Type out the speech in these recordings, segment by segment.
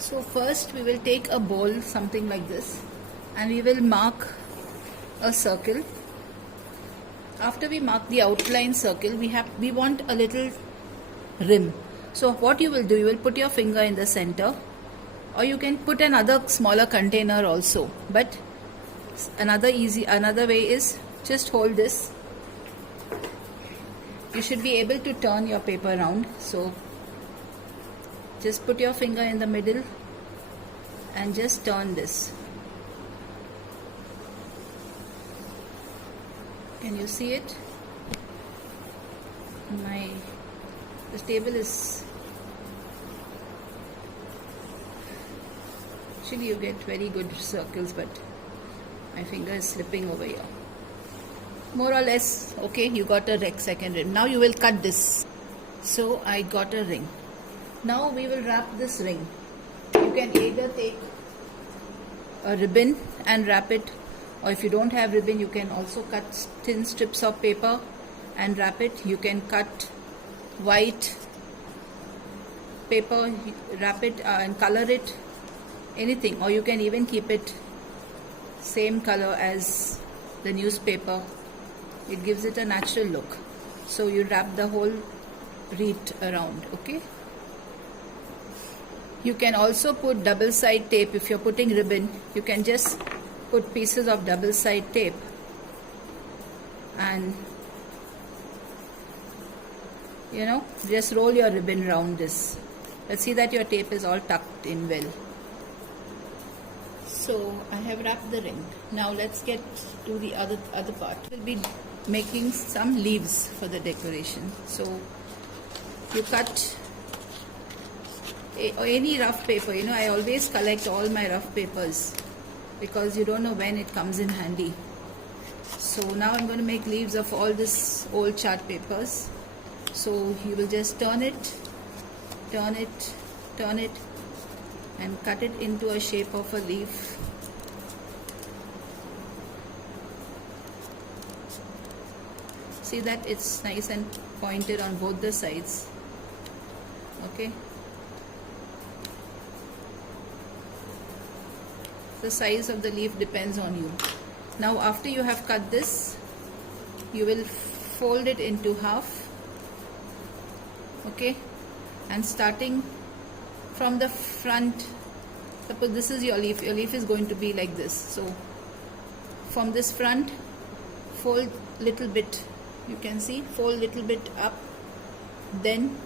So first we will take a bowl, something like this, and we will mark a circle. After we mark the outline circle, we want a little rim. So what you will do, you will put your finger in the center, or you can put another smaller container also. But another way is just hold this. You should be able to turn your paper around. So just put your finger in the middle and just turn this. Can you see it? This table is actually, you get very good circles, but my finger is slipping over here. More or less, okay, you got a second ring. Now you will cut this. So I got a ring. Now we will wrap this ring. You can either take a ribbon and wrap it, or if you don't have ribbon, you can also cut thin strips of paper and wrap it. You can cut white paper, wrap it and color it, anything, or you can even keep it same color as the newspaper. It gives it a natural look. So you wrap the whole wreath around, okay? You can also put double side tape. If you're putting ribbon, you can just put pieces of double side tape and just roll your ribbon around this. Let's see that your tape is all tucked in well. So I have wrapped the ring. Now let's get to the other part. We'll be making some leaves for the decoration. So you cut any rough paper. I always collect all my rough papers because you don't know when it comes in handy. So now I'm going to make leaves of all this old chart papers. So you will just turn it, and cut it into a shape of a leaf. See that it's nice and pointed on both the sides. Okay. The size of the leaf depends on you. Now after you have cut this, you will fold it into half. Okay, and starting from the front, suppose this is your leaf is going to be like this. So from this front, fold little bit, you can see, fold little bit up, then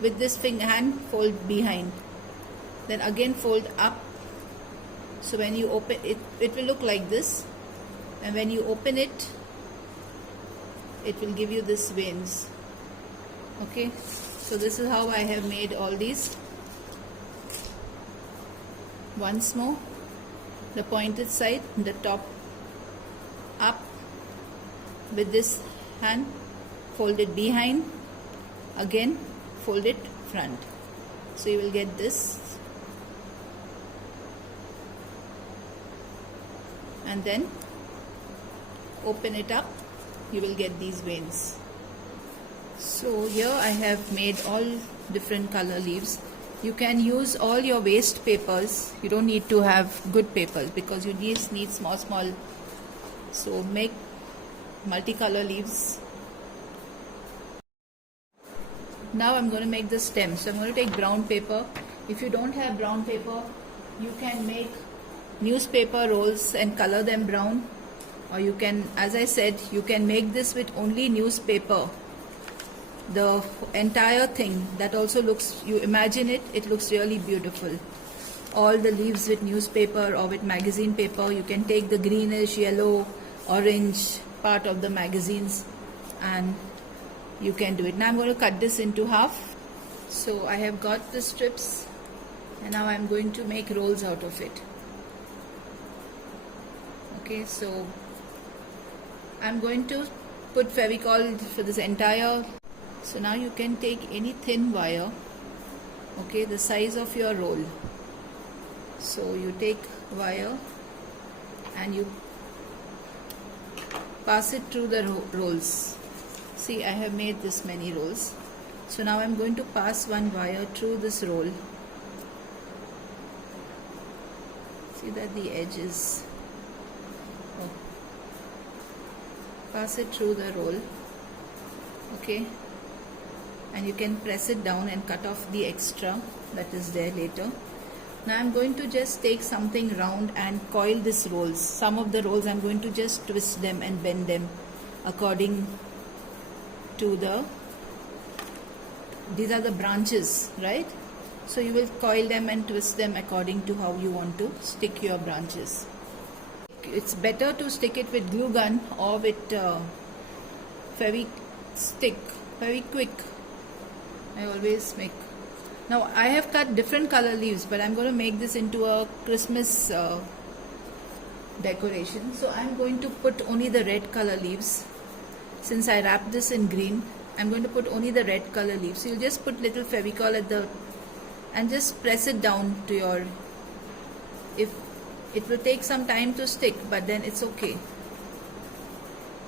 with this hand fold behind, then again fold up. So when you open it, it will look like this, and when you open it, it will give you this veins. Okay, so this is how I have made all these. Once more, the pointed side, the top up, with this hand fold it behind, again fold it front. So you will get this, and then open it up, you will get these veins. So here I have made all different color leaves. You can use all your waste papers. You don't need to have good papers because you just need small. So make multicolor leaves. Now I'm going to make the stem. So I'm going to take brown paper. If you don't have brown paper, you can make newspaper rolls and color them brown, or you can, as I said, you can make this with only newspaper. The entire thing, that also looks, you imagine it looks really beautiful. All the leaves with newspaper or with magazine paper. You can take the greenish, yellow, orange part of the magazines and you can do it. Now I'm going to cut this into half. So I have got the strips and now I'm going to make rolls out of it. Okay, so I'm going to put Fevicol for this entire. So now you can take any thin wire, okay, the size of your roll. So you take wire and you pass it through the rolls. See, I have made this many rolls. So now I'm going to pass one wire through this roll See that the edge is, oh, pass it through the roll, okay, and you can press it down and cut off the extra that is there later. Now I'm going to just take something round and coil these rolls. Some of the rolls I'm going to just twist them and bend them according to these are the branches, right? So you will coil them and twist them according to how you want to stick your branches. It's better to stick it with glue gun or with Feviquick. I always make. Now I have cut different color leaves, but I'm going to make this into a Christmas decoration. So I'm going to put only the red color leaves. Since I wrapped this in green, I'm going to put only the red color leaves. So you'll just put little Fevicol at the and just press it down to your, if it will take some time to stick, but then it's okay.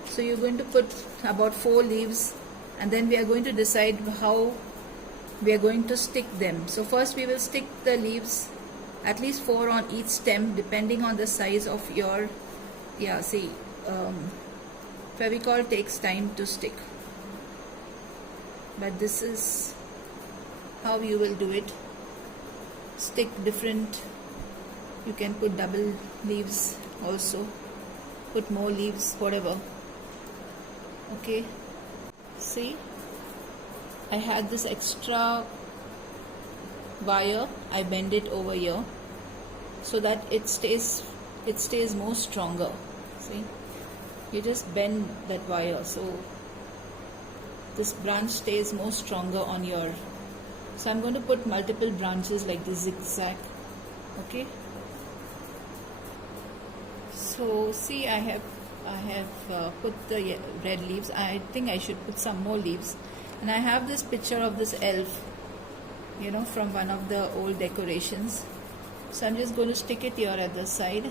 So you're going to put about 4 leaves, and then we are going to decide how we are going to stick them. So first we will stick the leaves, at least 4 on each stem, depending on the size of your, Fevicol takes time to stick, but this is how you will do it. Stick different, you can put double leaves also, put more leaves, whatever. Okay, see, I had this extra wire, I bend it over here so that it stays more stronger. See, you just bend that wire so this branch stays more stronger on your. So I'm going to put multiple branches like this zigzag. Okay, so see, I have put the red leaves. I think I should put some more leaves, and I have this picture of this elf, you know, from one of the old decorations. So I'm just going to stick it here at the side.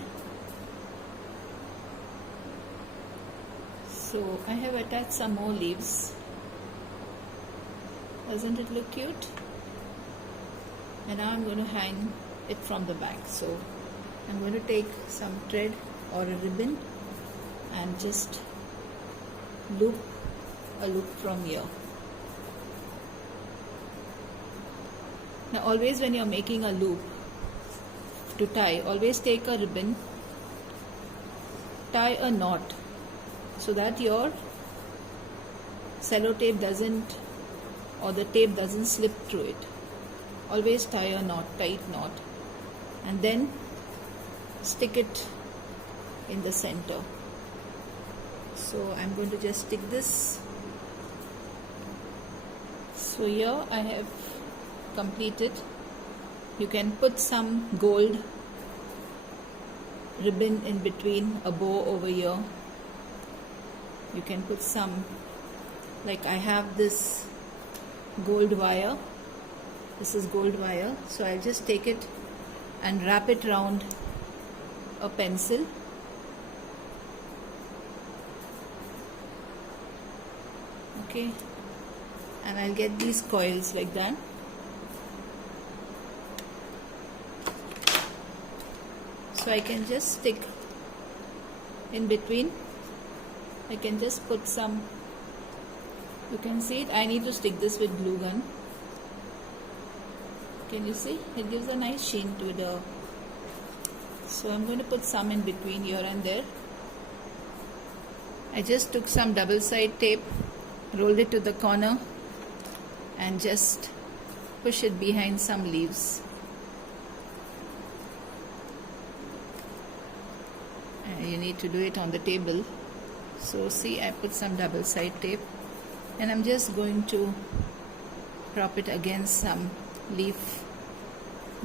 So I have attached some more leaves. Doesn't it look cute? And now I'm going to hang it from the back. So I'm going to take some thread or a ribbon and just loop a loop from here. Now always when you're making a loop to tie, always take a ribbon, tie a knot so that your sellotape doesn't, or the tape doesn't slip through it. Always tie a knot, tight knot, and then stick it in the center. So I'm going to just stick this. So here I have completed. You can put some gold ribbon in between, a bow over here. You can put some, like I have this gold wire. This is gold wire, so I'll just take it and wrap it around a pencil. Okay, and I'll get these coils like that. So I can just stick in between. I can just put some, you can see it, I need to stick this with glue gun. Can you see? It gives a nice sheen to the, so I'm going to put some in between here and there. I just took some double side tape, rolled it to the corner and just push it behind some leaves. And you need to do it on the table. So see, I put some double side tape and I'm just going to prop it against some leaf,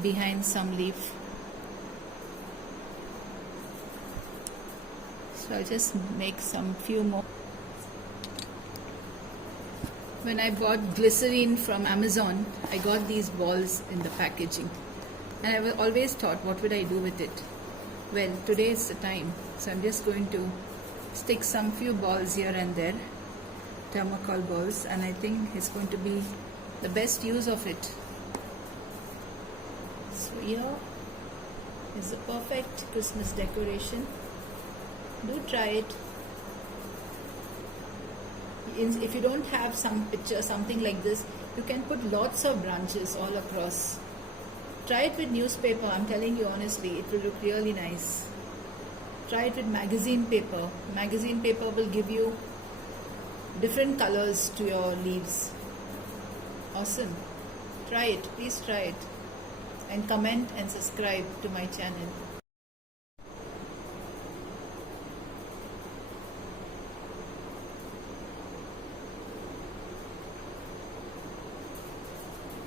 behind some leaf. So I'll just make some few more. When I bought glycerine from Amazon, I got these balls in the packaging, and I always thought, what would I do with it? Well, today is the time, so I'm just going to stick some few balls here and there, thermocol balls, and I think it's going to be the best use of it. So here is a perfect Christmas decoration. Do try it. If you don't have some picture, something like this, you can put lots of branches all across. Try it with newspaper. I'm telling you honestly, it will look really nice. Try it with magazine paper. Magazine paper will give you different colors to your leaves. Awesome. Try it. Please try it. And comment and subscribe to my channel.